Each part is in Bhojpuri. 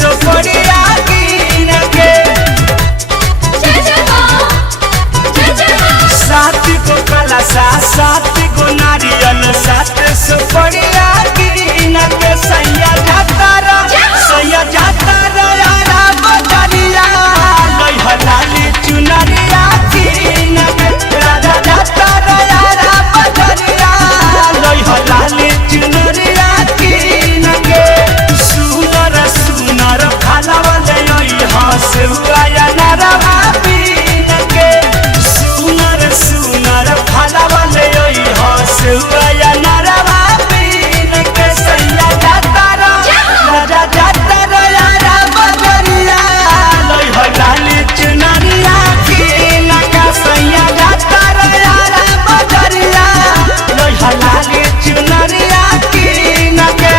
सुपड़िया कीन के। सात गो कलशा 7 गो नारियल 7 सुपड़िया कीन के। सैया जाता यारा बजरिया लइहा लाली चुनरिया कीन के। राजा जाता यारा बजरिया लइहा लाली चुनरिया कीन के। सुनर फलवा ले अइहा सेउआ नरवा बीन के। सुनर फलवा ले अइहा सेउआ नरवा बीन के। सैया जाता राजा जाता यारा बजरिया लइहा लाली चुनरिया कीन के। सैया जाता यारा बजरिया लइहा लाली चुनरिया कीन के।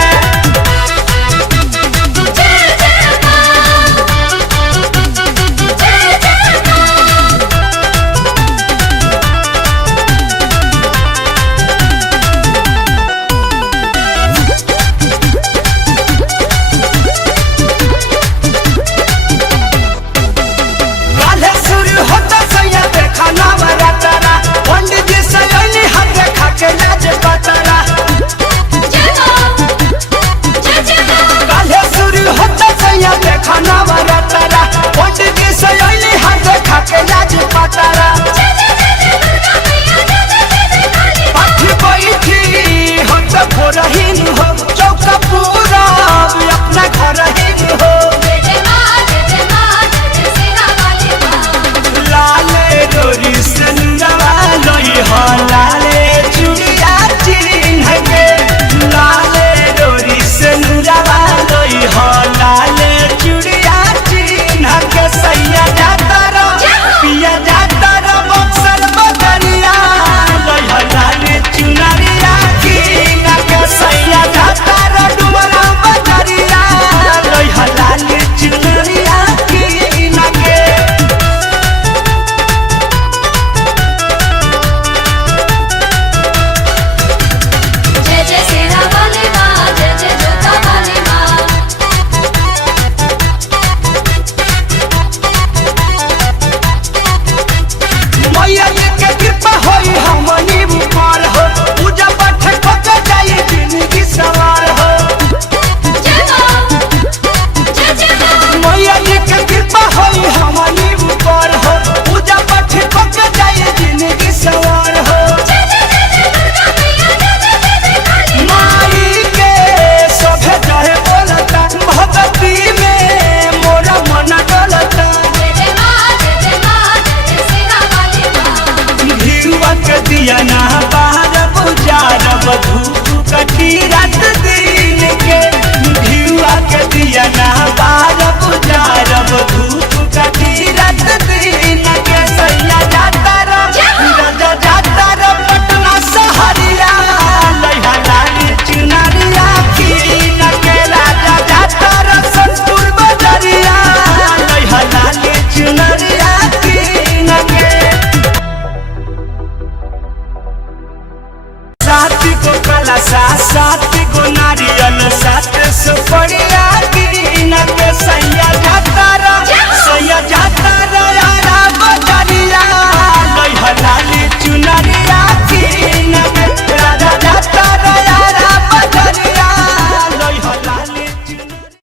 सात